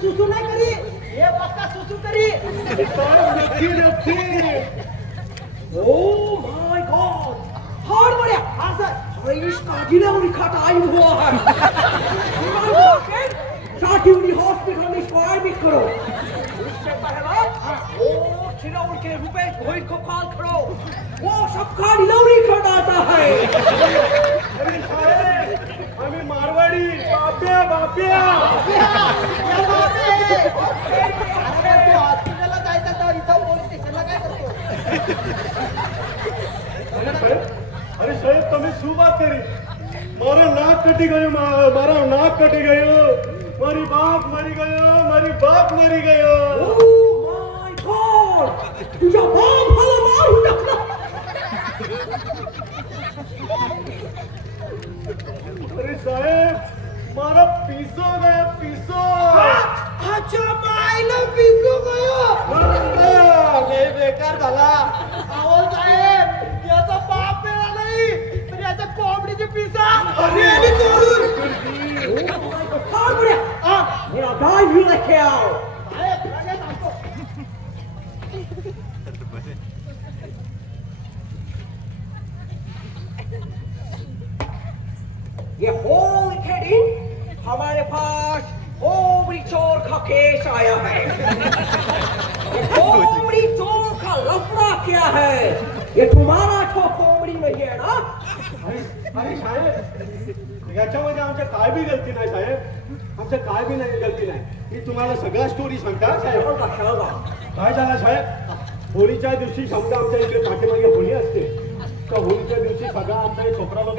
सुसू नाही करी हे पक्का सुसू करी नक्की नक्की ओ माय गॉड हार बड्या हां सर इसका जिलेवरी खाता आई हुआ है साठीवरी हॉस्पिटल में इसको एडमिट करो उससे पहले वो चिराउल के रुपेश भोईर को कॉल करो वो सबका डिलीवरी करता है अरे साहेब आम्ही मारवाडी बाप्या बाप्या हॉस्पिटलला जायचं तर इथं पोलीस स्टेशनला काय करतो अरे साहेब તમે શું વાત કરી મારો નાક કટી ગયો મારો નાક કટી ગયો મારી બાપ મરી ગયો મારી બાપ મરી ગયો ओ माय गॉड तुझा बाप मला मारून टाकला अरे साहेब मारा पीसो गया पीसो अच्छा मायला पिसू गयो लय बेकार झाला अहो साहेब याचा बाप मेला नाही तर याचा कोंबडीची पिसा अरे आणि चोरून हार बड्या मेरा गाय भी लेके आओ साहेब लगेच आणतो ये होल खेडिंग हमारे पास कोमड़ी चोर का केस आया है ये कोमड़ी चोर का लफड़ा क्या है ये तुम्हारा तो कोमड़ी नहीं है ना अरे साहेब याच्यामध्ये आमच्या काय बी गलती नाही साहेब आमच्या काय बी नाही गलती नाही मी तुम्हाला सगळा स्टोरी सांगता साहेब काय झालं साहेब होळीच्या दिवशी समजा आमच्या इकडे पाठीमागे होळी असते त्या होळीच्या दिवशी सगळा आमचा एक छोकरा लोक